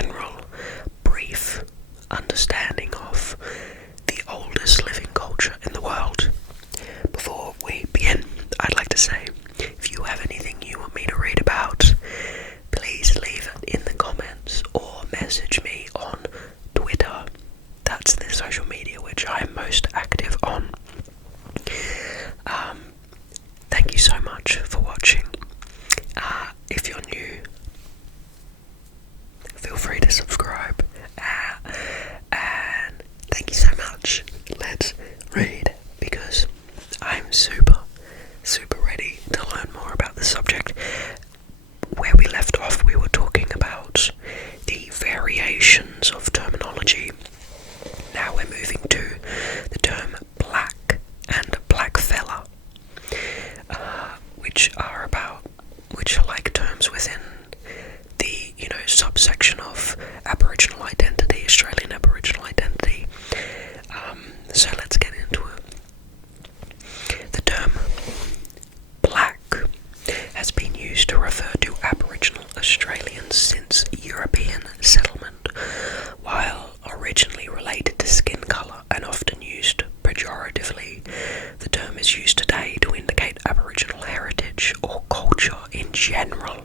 general, brief understanding of the oldest living culture in the world. Before we begin, I'd like to say, if you have anything you want me to read about, please leave it in the comments or message me on Twitter. That's the social media which I am most active on. Thank you so much for watching. If you're new, feel free to subscribe. And thank you so much. Let's read, because I'm super ready to learn more about the subject. Where we left off, we were talking about the variations of terminology. Now we're moving to the term black and blackfella, which are like terms within the subsection of Aboriginal identity, Australian Aboriginal identity. So let's get into it. The term black has been used to refer to Aboriginal Australians since European settlement, while originally related to skin colour and often used pejoratively. The term is used today to indicate Aboriginal heritage or culture in general,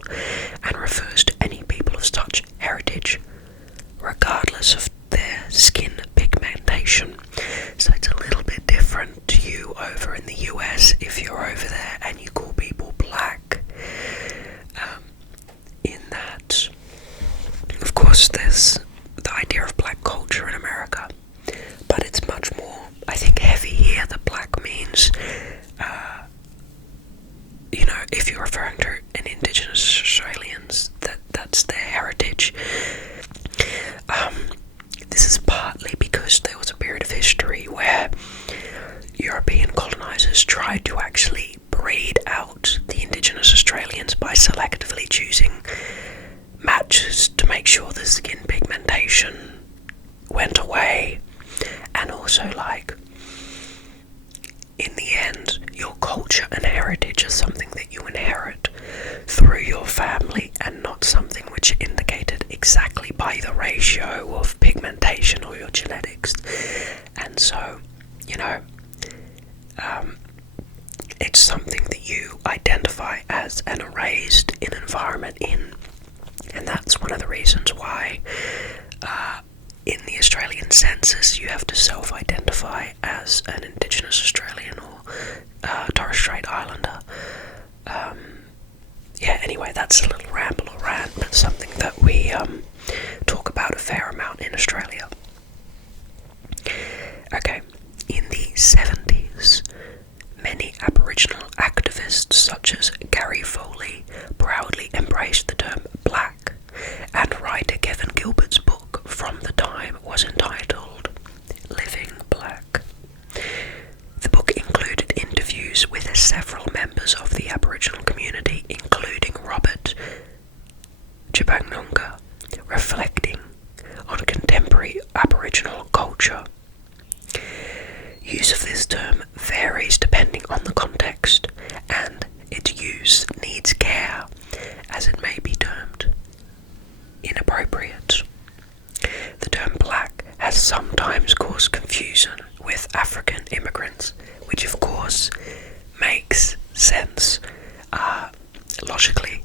and refers to any people of such heritage, regardless of their skin pigmentation. So it's a little bit different to you over in the US if you're over there and you call people black. In that, of course, there's the idea of black culture in America, but it's much more, I think, heavy here. The black means, if you're referring to an Indigenous Australians, that's their heritage. This is partly because there was a period of history where European colonisers tried to actually breed out the Indigenous Australians by selectively choosing matches to make sure the skin pigmentation went away, and also, in the end, your culture and heritage is something that you inherit through your family, and not something which indicated exactly by the ratio of pigmentation or your genetics. And so, it's something that you identify as and are raised in an environment in. And that's one of the reasons why in the Australian census you have to self-identify as an Indigenous Australian or Torres Strait Islander. Anyway, that's a little ramble or rant, but something that we talk about a fair amount in Australia. Okay, in the 70s, many Aboriginal activists such as Gary Foley proudly embraced the term black, and writer Kevin Gilbert's book from the time was entitled Living Black. The book included interviews with several members of the Aboriginal community, including Robert Chibangunga, reflecting on contemporary Aboriginal culture. Use of this term varies depending on the context, and its use needs care, as it may be termed inappropriate. The term black has sometimes caused confusion with African immigrants, which of course makes sense logically.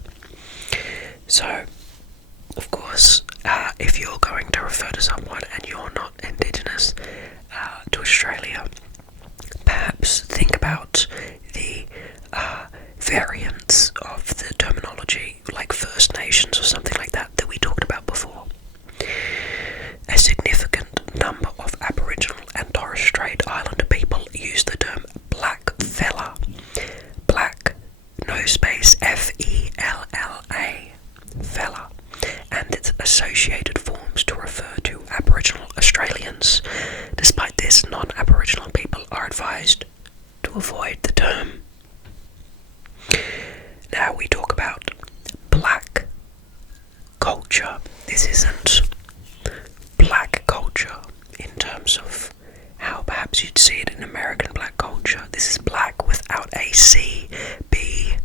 So, of course, if you're going to refer to someone and you're not Indigenous to Australia, perhaps think about the variants of the terminology, like First Nations or something like that we talked about before. A significant number of Aboriginal and Torres Strait Islander people use the term black fella, black, no space, F-E-L-L-A, fella, and its associated forms to refer to Aboriginal Australians. Despite this, non-Aboriginal people are advised to avoid the term. Now we talk about black culture. This isn't black culture in terms of how perhaps you'd see it in American black culture. This is black without a C, B-L-A-K.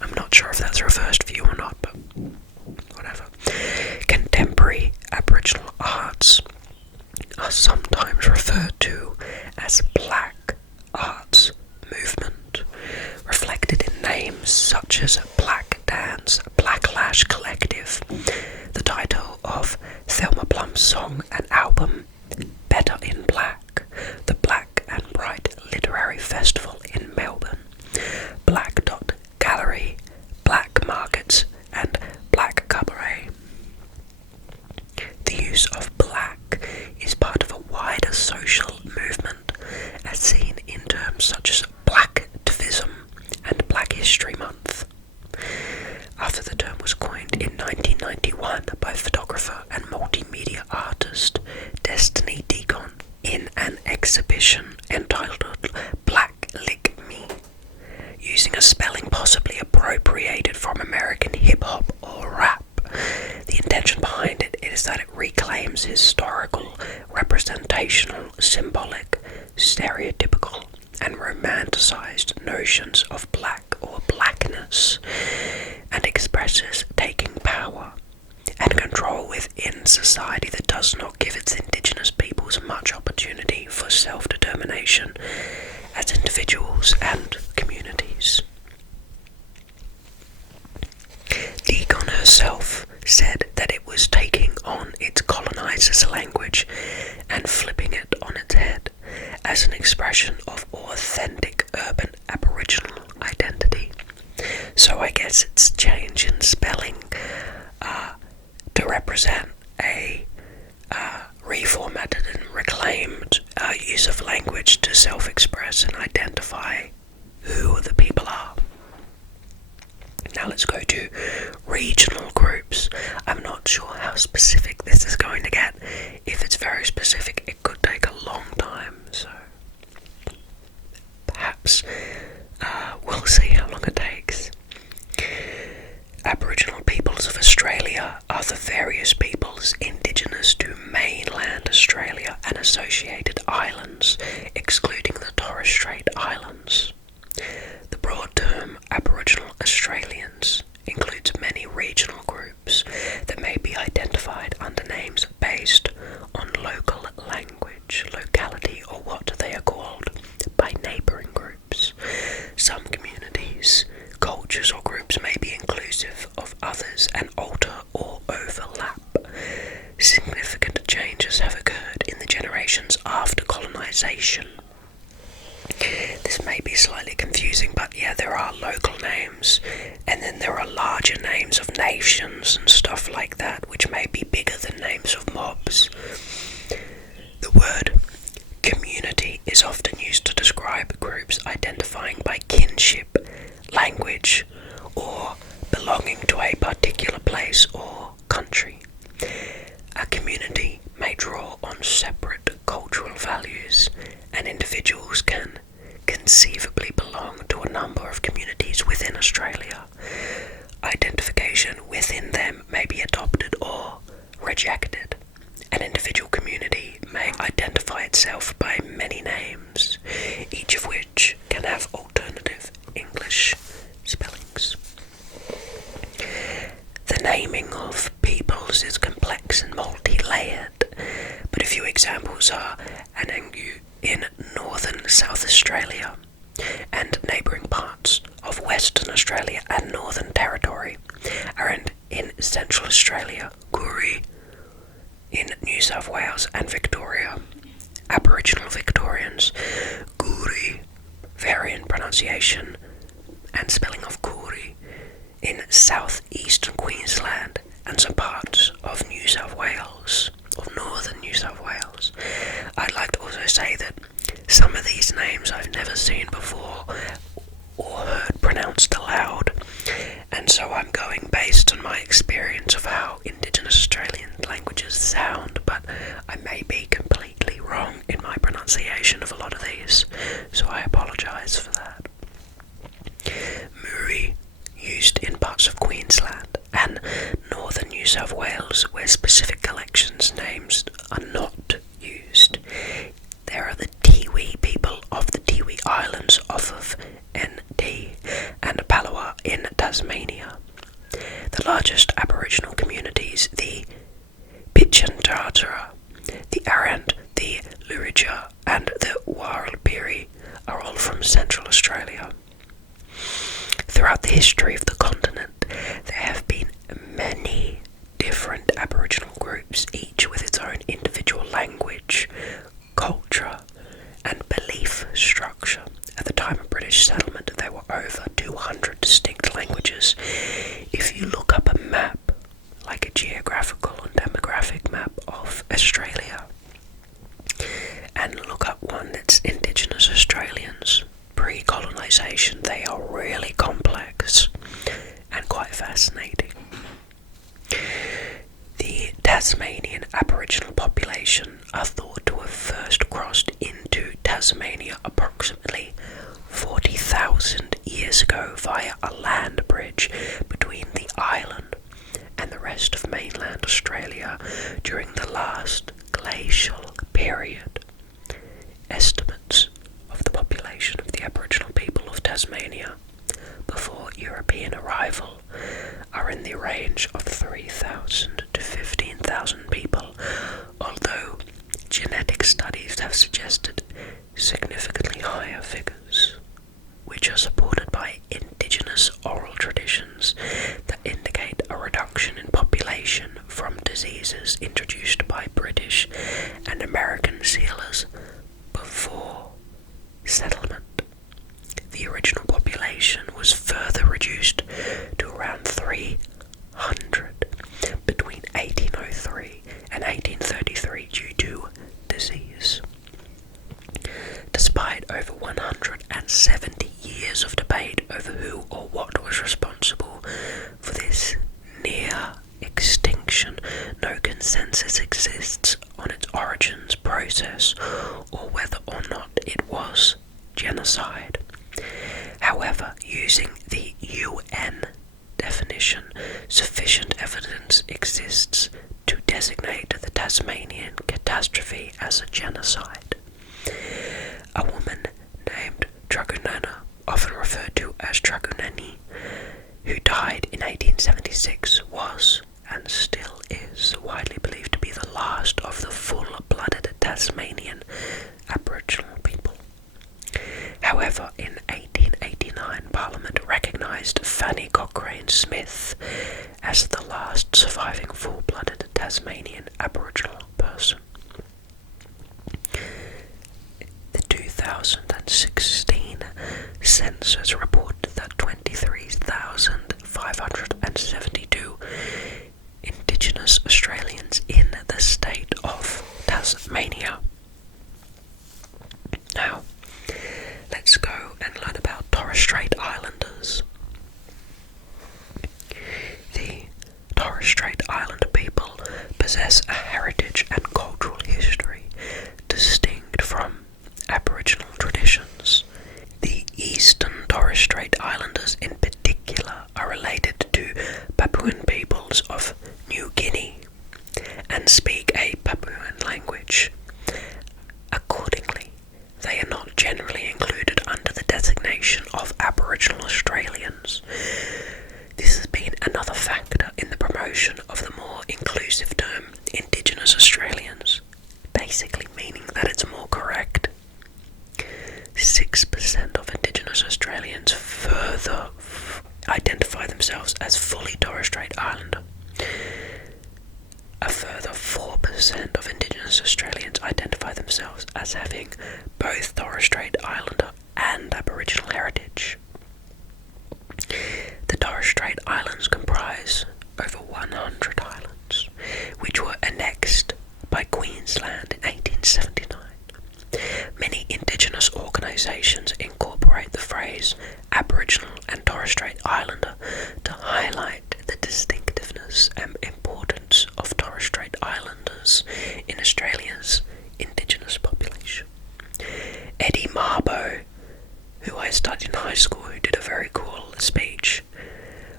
I'm not sure if that's reversed for you or not, but whatever. collective. The title of Thelma Plum's song and album, Better in Black, the Black and Bright Literary Festival in Melbourne, Black Dot Gallery, Black Markets and Black Cabaret. The use of black is part of a wider social movement as seen in terms such as Blacktivism and Black History Month. After the term was coined in 1991 by photographer and multimedia artist Destiny Deacon in an exhibition entitled Black Lick Me, using a spelling possibly appropriated from American hip-hop or rap. The intention behind it is that it reclaims historical, representational, symbolic, stereotypical, and romanticized notions of black or blackness, and expresses taking power and control within society that does not give its Indigenous peoples much opportunity for self-determination as individuals and communities. Deacon herself said that it was taking on its colonizer's language and flipping it on its head as an expression of authentic urban Aboriginal identity. So I guess it's change in spelling to represent a reformatted and reclaimed use of language to self-express and identify who the people are. Now let's go to regional groups. I'm not sure how specific this is going to get. If it's very specific, it could take a long time, so perhaps we'll see how long it takes. Aboriginal peoples of Australia are the various peoples indigenous to mainland Australia and associated islands, excluding the Torres Strait Islands. The broad term Aboriginal Australians includes many regional groups that may be identified under names based on local language, locality, or what they are called by neighbouring groups. Some communities, cultures, or groups may be inclusive of others and alter or overlap. Significant changes have occurred in the generations after colonisation. This may be slightly confusing, but yeah, there are local names, and then there are larger names of nations and stuff like that, which may be bigger than names of mobs. The word community is often used to describe groups identifying by kinship, language, or belonging to a particular place or country. A community may draw on separate cultural values, and individuals can conceivably belong to a number of communities within Australia. Identification within them may be adopted or rejected. An individual community may identify itself by many names, each of which can have alternative English spellings. The naming of peoples is complex and multi-layered, but a few examples are Anangu in northern South Australia and neighbouring parts of Western Australia and Northern Territory, and in Central Australia, Koori in New South Wales and Victoria. Aboriginal Victorians, Koori, variant pronunciation and spelling of Koori, in southeastern Queensland and some parts of New South Wales, of northern New South Wales. I'd like to also say that some of these names I've never seen before or heard pronounced aloud, and so I'm going based on my experience of how Indigenous Australian languages sound, but I may be completely wrong in my pronunciation of a lot of these, so I apologise for that. Muri, used in parts of Queensland and northern New South Wales where specific collections names are not used. There are the Tiwi people of the Tiwi Islands off of NT and Palawa in Tasmania. The largest Aboriginal communities, the Pitjantjatjara, the Arrant, the Lurija and the Warlpiri, are all from Central Australia. Throughout the history of the continent, there have been fascinating. The Tasmanian Aboriginal population are thought to have first crossed into Tasmania approximately 40,000 years ago via a land bridge between the island and the rest of mainland Australia during the last glacial period. Estimates of the population of the Aboriginal people of Tasmania before European arrival are in the range of 3,000 to 15,000 people, although genetic studies have suggested significantly higher figures, which are supported by indigenous oral traditions that indicate a reduction in population from diseases introduced by British and American sealers before settlement. The original population was further reduced to around 300 between 1803 and 1833 due to disease. Despite over 170 years of debate over who or what was responsible for this near extinction, no consensus exists on its origins, process, or whether or not it was genocide. However, using the UN definition, sufficient evidence exists to designate the Tasmanian catastrophe as a genocide. A woman named Dragunana, often referred to as Dragunani, who died in 1876, was, and still is, widely believed to be the last of the full-blooded Tasmanian Aboriginal people. However, in 1889, Parliament recognised Fanny Cochrane Smith as the last surviving full-blooded Tasmanian Aboriginal person. The 2016 census reported that 23,572 Indigenous Australians in the state of Tasmania. Now, let's go and learn about Torres Strait Islanders. The Torres Strait Islander people possess a heritage and cultural history distinct from Aboriginal traditions. The Eastern Torres Strait Islanders in particular are related to Papuan peoples of New Guinea and speak a Papuan language. Accordingly, they are not generally included under the designation of Aboriginal Australians. This has been another factor in the promotion of the more inclusive term Indigenous Australians, basically meaning that it's more correct. 6% of Indigenous Australians further identify themselves as fully Torres Strait Islander. A further 4% of Indigenous Australians identify themselves as having both Torres Strait Islander and Aboriginal heritage. The Torres Strait Islands comprise over 100 islands, which were annexed by Queensland in 1879. Many Indigenous organisations incorporate the phrase Aboriginal and Torres Strait Islander to highlight the distinctiveness and importance of Torres Strait Islanders in Australia's Indigenous population. Eddie Marbo, who I studied in high school, who did a very cool speech,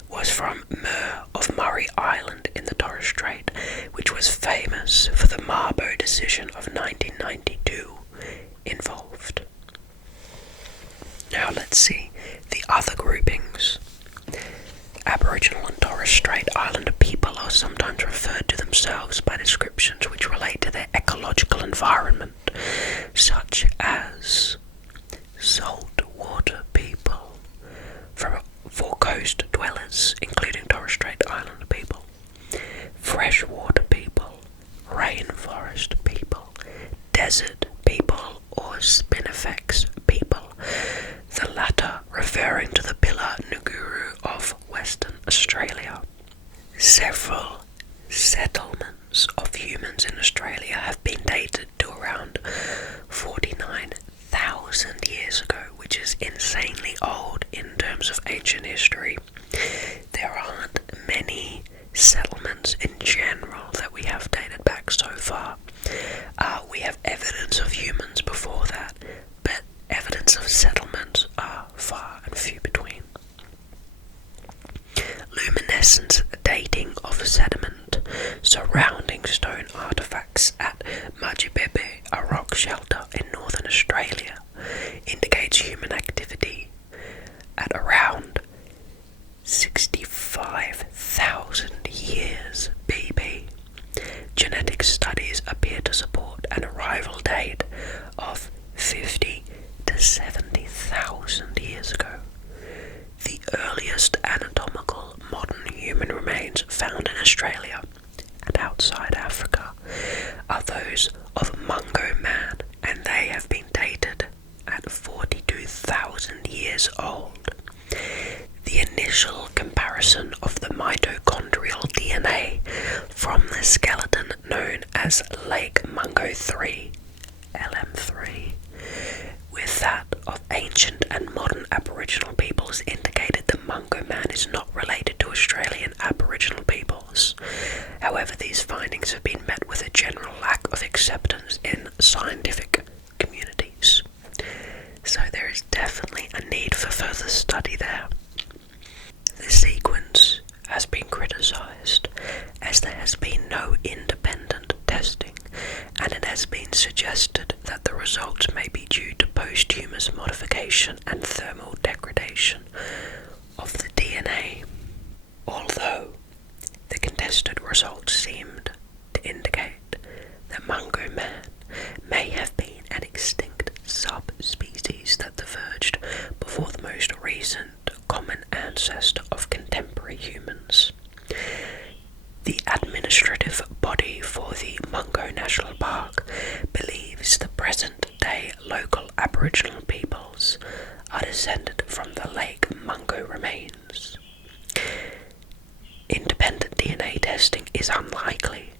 was from Muir of Murray Island in the Torres Strait, which was famous for the Marbo decision of 1992 involved. Now let's see the other groupings. Aboriginal and Torres Strait Islander people are sometimes referred to themselves by descriptions which relate to their ecological environment, such as saltwater people, for coast dwellers, including Torres Strait Islander people, freshwater people, rainforest people, desert people, or spinifex people, the latter referring to the Pillar Nguru of Western Australia. Several settlements of humans in Australia have been dated to around 49,000 years ago, which is insanely old in terms of ancient history. There aren't many settlements in general that we have dated back so far. We have evidence of humans before that, but evidence of settlements are far and few between. Luminescent dating of sediment surrounding stone artifacts at Majibebe, a rock shelter in northern Australia, indicates human activity at around 65,000 years BB. Genetic studies appear to support an arrival date of 50 to 70,000 years ago. The earliest anatomical modern human remains found in Australia and outside Africa are those of Mungo Man, and they have been dated at 42,000 years old. The initial comparison of the mitochondrial DNA from the skeleton known as Lake Mungo 3, LM3, with that of ancient and modern Aboriginal peoples indicated that Mungo Man is not related to Australian Aboriginal peoples. However, these findings have been met with a general lack of acceptance in scientific communities. So there is definitely a need for further study there. The sequence has been criticised as there has been no independent testing, and it has been suggested that the results may be due to posthumous modification and thermal degradation of the DNA. Although the contested results seemed to indicate that Mungo Man may have been an extinct subspecies that diverged before the most recent common ancestor of contemporary humans. The administrative body for the Mungo National Park believes the present-day local Aboriginal peoples are descended from the Lake Mungo remains. Independent DNA testing is unlikely,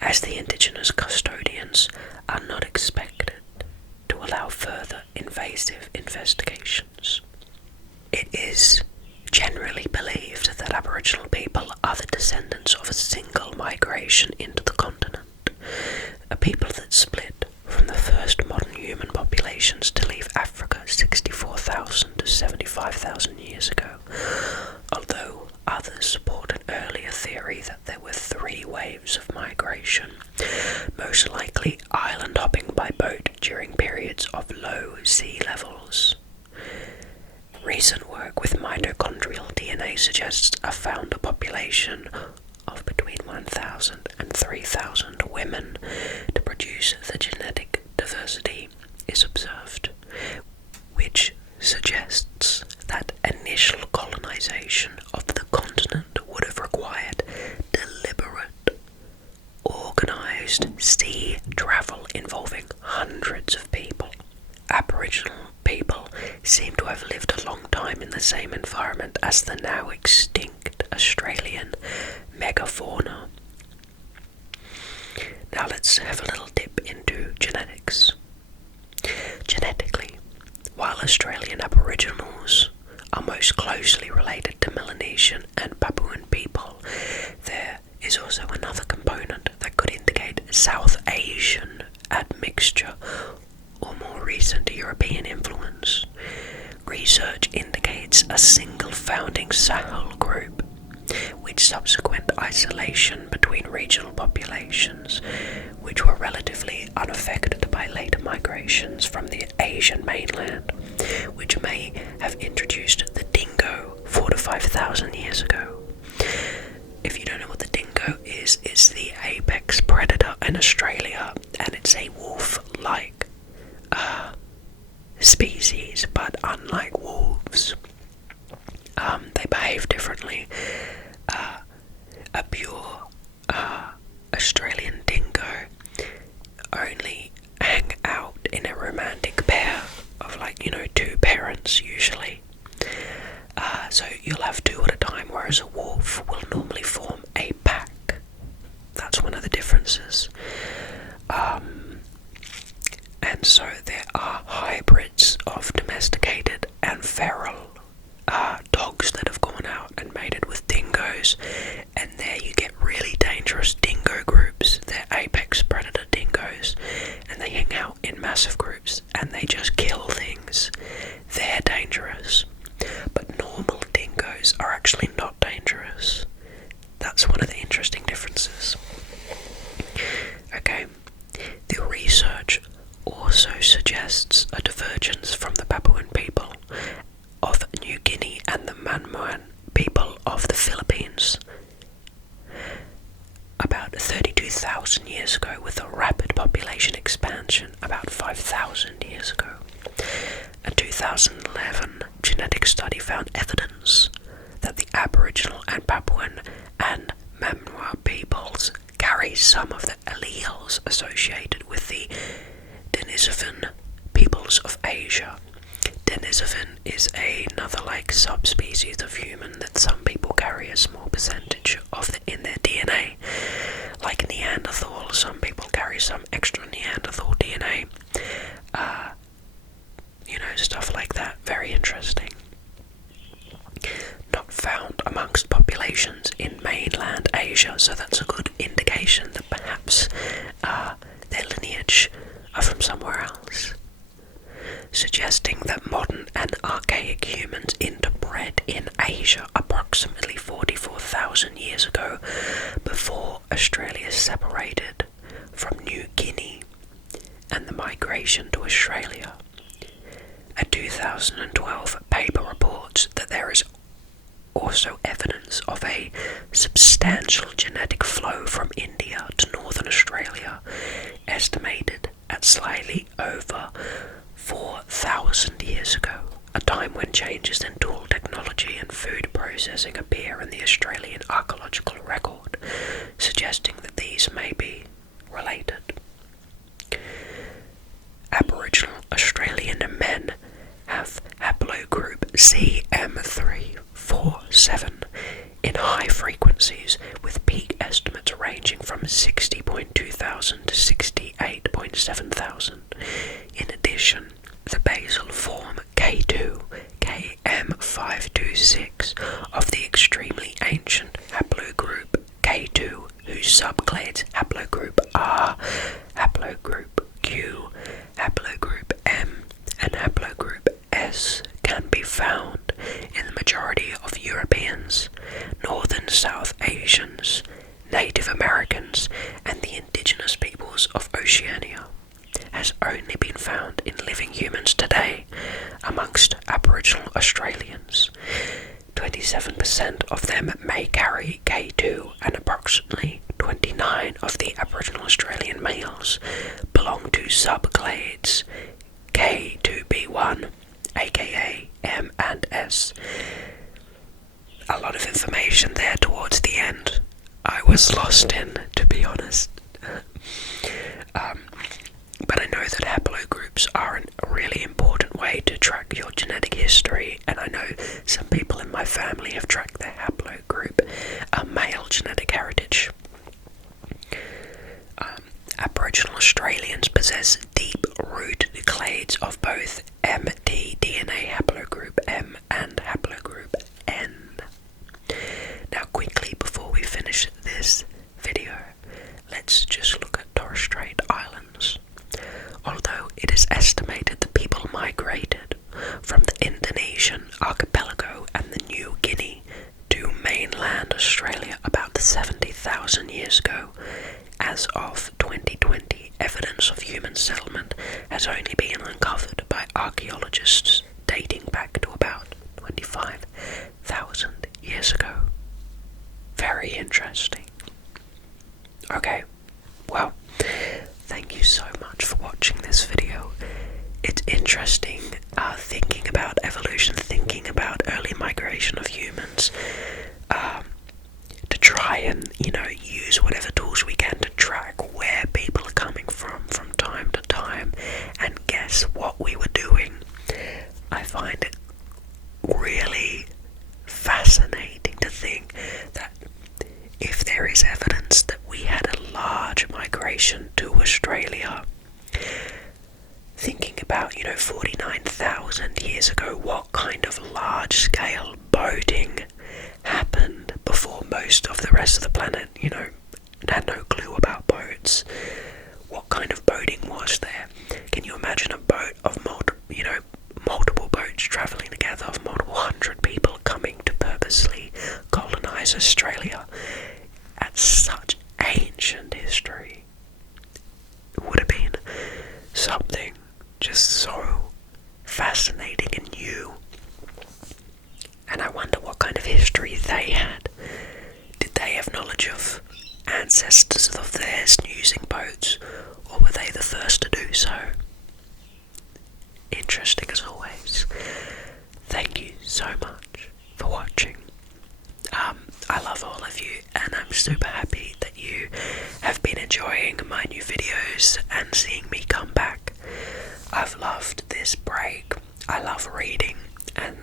as the Indigenous custodians are not expected to allow further invasive investigations. It is generally believed that Aboriginal people are the descendants of a single migration into the continent, a people that split from the first modern human populations to leave Africa 64,000 to 75,000 years ago, although others support an earlier theory that there were 3 waves of migration, most likely island hopping by boat during periods of low sea levels. Recent work with mitochondrial DNA suggests a founder population of between 1,000 and 3,000 women to produce the genetic diversity is observed, which suggests that initial colonization of the continent would have required deliberate, organized sea travel involving hundreds of people. Aboriginal people seem to have lived a long time in the same environment as the now extinct Australian megafauna. Now let's have a little dip into genetics. Genetically, while Australian Aboriginals are most closely related to Melanesian and Papuan people, there is also another component that could indicate South Asian admixture or more recent European influence. Research indicates a single founding Sahel group, with subsequent isolation between regional populations, which were relatively unaffected by later migrations from the Asian mainland, which may have introduced the dingo 4,000 to 5,000 years ago. If you don't know what the dingo is, it's the apex predator in Australia, and it's a wolf-like species, but unlike wolves, they behave differently. A pure Australian dingo only hang out in a romantic pair of 2 parents usually. So you'll have 2 at a time, whereas a wolf will normally form a pack. That's one of the differences. And so there are hybrids of domesticated and feral dogs that have gone out and mated with dingoes, and there you that's one of the interesting differences. Okay, the research also suggests a divergence from the Papuan people of New Guinea and the Manmuan people of the Philippines. About 32,000 years ago, with a rapid population expansion about 5,000 years ago. A 2011 genetic study found evidence that the Aboriginal and Papuan and Mamnua peoples carry some of the alleles associated with the Denisovan peoples of Asia. Denisovan is another subspecies of human that some people carry a small percentage of in their DNA. Like Neanderthal, some people carry some extra Neanderthal DNA. Stuff like that. Very interesting. Not found amongst populations in mainland Asia, so that's a good indication that perhaps their lineage are from somewhere else. Suggesting that modern and archaic humans interbred in Asia approximately 44,000 years ago, before Australia separated from New Guinea and the migration to Australia. A 2012 paper reports that there is also evidence of a substantial genetic flow from India to northern Australia, estimated at slightly over 4,000 years ago, a time when changes in tool technology and food processing appear in the Australian archaeological record, suggesting that these may be related. Aboriginal Australian men have haplogroup CM347 in high frequencies, with peak estimates ranging from 60.2 thousand to 68.7 thousand. In addition, the basal form K2 KM526 of the extremely ancient haplogroup K2, whose subclades haplogroup R, haplogroup Q, haplogroup M, and haplogroup S can be found in the majority of Europeans, Northern South Asians, Native Americans, and the indigenous peoples of Oceania, has only been found in living humans today amongst Aboriginal Australians. 27% of them may carry K2, and approximately 29 of the Aboriginal Australian males belong to subclades K2B1, aka M and S. A lot of information there towards the end I was lost in, to be honest. But I know that haplogroups are a really important way to track your genetic history, and I know some people in my family have tracked their haplogroup male genetic heritage. Aboriginal Australians possess deep-rooted clades of both mtDNA haplogroup M and haplogroup N. Now quickly, before we finish this video, let's just look at Torres Strait Islands. Although it is estimated that people migrated from the Indonesian archipelago and the New Guinea to mainland Australia about 70,000 years ago, as of 2020, evidence of human settlement has only been uncovered by archaeologists dating back to about 25,000 years ago. Very interesting. Okay, well, thank you so much for watching this video. It's interesting thinking about evolution, thinking about early migration of humans, to try and, use whatever tools we can to track where people are coming from time to time and guess what we were doing. I find it really fascinating to think that if there is evidence that we had a large migration to Australia, thinking about, 49,000 years ago, what kind of large-scale boating happened before most of the rest of the planet, had no clue about boats. What kind of boating was there? Can you imagine a boat of multiple boats travelling together, of multiple hundred people coming to purposely colonise Australia? That's such ancient history. It would have been something just so fascinating and new. And I wonder what kind of history they had. Did they have knowledge of ancestors of theirs using boats, or were they the first to do so? Interesting as always. Thank you so much for watching. I love all of you, and I'm super happy that you have been enjoying my new videos and seeing me come back. I've loved this break. I love reading, and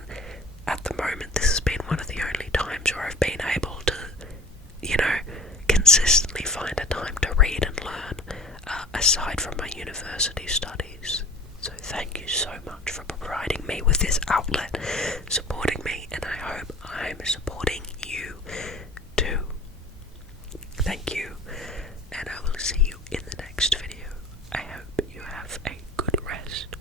at the moment this has been one of the only times where I've been able to, consistently find a time to read and learn, aside from my university studies. So thank you so much for providing me with this outlet, supporting me, and I hope I'm supporting you too. Thank you, and I will see you in the next video. I hope you have a good rest